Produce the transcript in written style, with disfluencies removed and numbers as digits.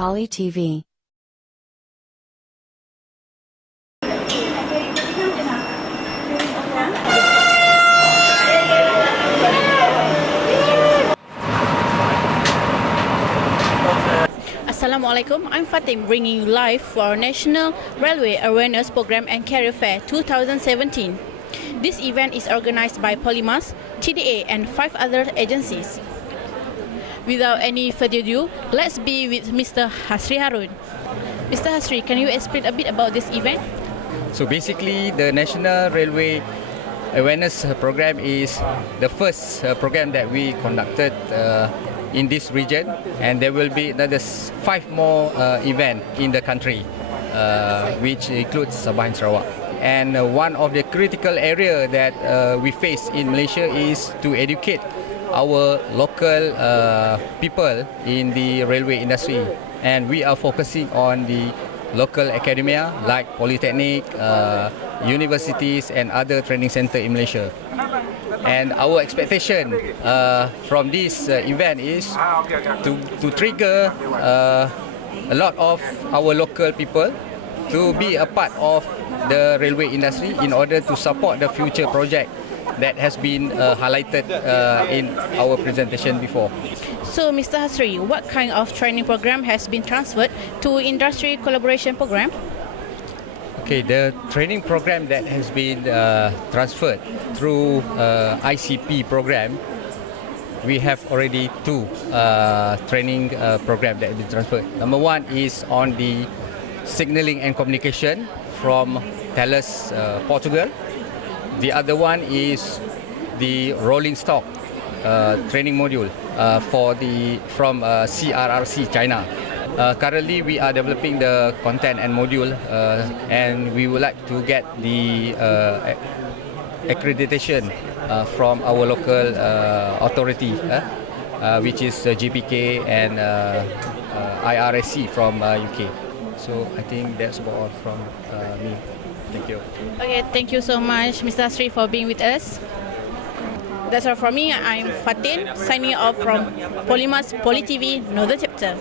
Poly TV. Assalamualaikum, I'm Fatim bringing you live for our National Railway Awareness Program and Career Fair 2017. This event is organized by POLIMAS, TDA and 5 other agencies. Without any further ado, let's be with Mr. Hasri Harun. Mr. Hasri, can you explain a bit about this event? So basically, the National Railway Awareness Program is the first program that we conducted in this region, and there will be another 5 more events in the country, which includes Sabah and Sarawak. And one of the critical area that we face in Malaysia is to educate our local people in the railway industry, and we are focusing on the local academia like polytechnic, universities and other training center in Malaysia. And our expectation from this event is to trigger a lot of our local people to be a part of the railway industry in order to support the future project that has been highlighted in our presentation before. So, Mr. Hasri, what kind of training program has been transferred to industry collaboration program? Okay, the training program that has been transferred through ICP program, we have already 2 training program that have been transferred. Number 1 is on the signaling and communication from Thales, Portugal. The other one is the rolling stock training module from CRRC, China. Currently, we are developing the content and module, and we would like to get the accreditation from our local authority, which is GPK and IRSC from UK. So I think that's about all from me. Thank you. Okay, thank you so much, Mr. Hasri, for being with us. That's all from me. I'm Fatin, signing off from POLIMAS Poly TV, Northern Chapter.